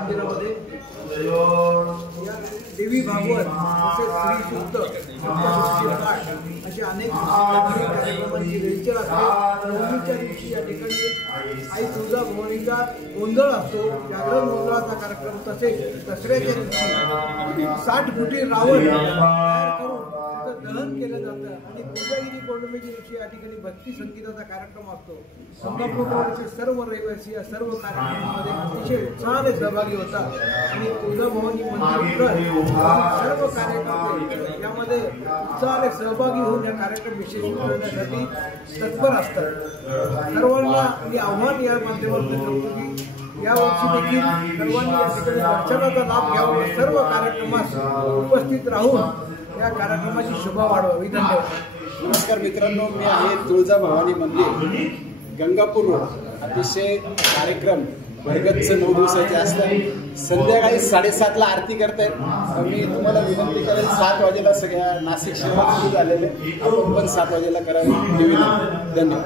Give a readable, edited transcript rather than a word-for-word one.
मंदिरामध्ये देवी भागवत तसेच श्री शुद्ध पाठ असे अनेक कार्यक्रमांची रेलचेल असते। नवमीच्या दिवशी या ठिकाणी आई तुळजाभवानीचा गोंधळ असतो, जागरण गोंधळाचा कार्यक्रम। तसेच दसऱ्याच्या दिवशी 60 फुटी रावण तयार करून दहन केलं जातं आणि कोजागिरी पौर्णिमेच्या दिवशी या ठिकाणी भक्ती संगीताचा कार्यक्रम असतो। गंगापूरचे सर्व रहिवासी या सर्व कार्यक्रमामध्ये अतिशय उत्साहाने सहभागी होतात आणि तुळजाभवानी मंदिर सर्व कार्यकर्ते यामध्ये उत्साहाने सहभागी होऊन या कार्यक्रम यशस्वी करण्यासाठी तत्पर असतात। सर्वांना मी आव्हान या माध्यमातून करतो की या वर्षी देखील सर्वांनी या ठिकाणी दर्शनाचा लाभ घ्यावा, सर्व कार्यक्रमास उपस्थित राहून या कार्यक्रमाची शोभा वाढवावी। धन्यवाद। नमस्कार मित्रांनो, मी आहे तुळजाभवानी मंदिर, गंगापूर रोड। अतिशय कार्यक्रम भरगच्च 9 दिवसाचे असतात। संध्याकाळी 7:30ला आरती करतायत। मी तुम्हाला विनंती करेन 7 वाजेला सगळ्या नाशिक शहरात सुरू झालेले आपण पण 7 वाजेला करावे। धन्यवाद।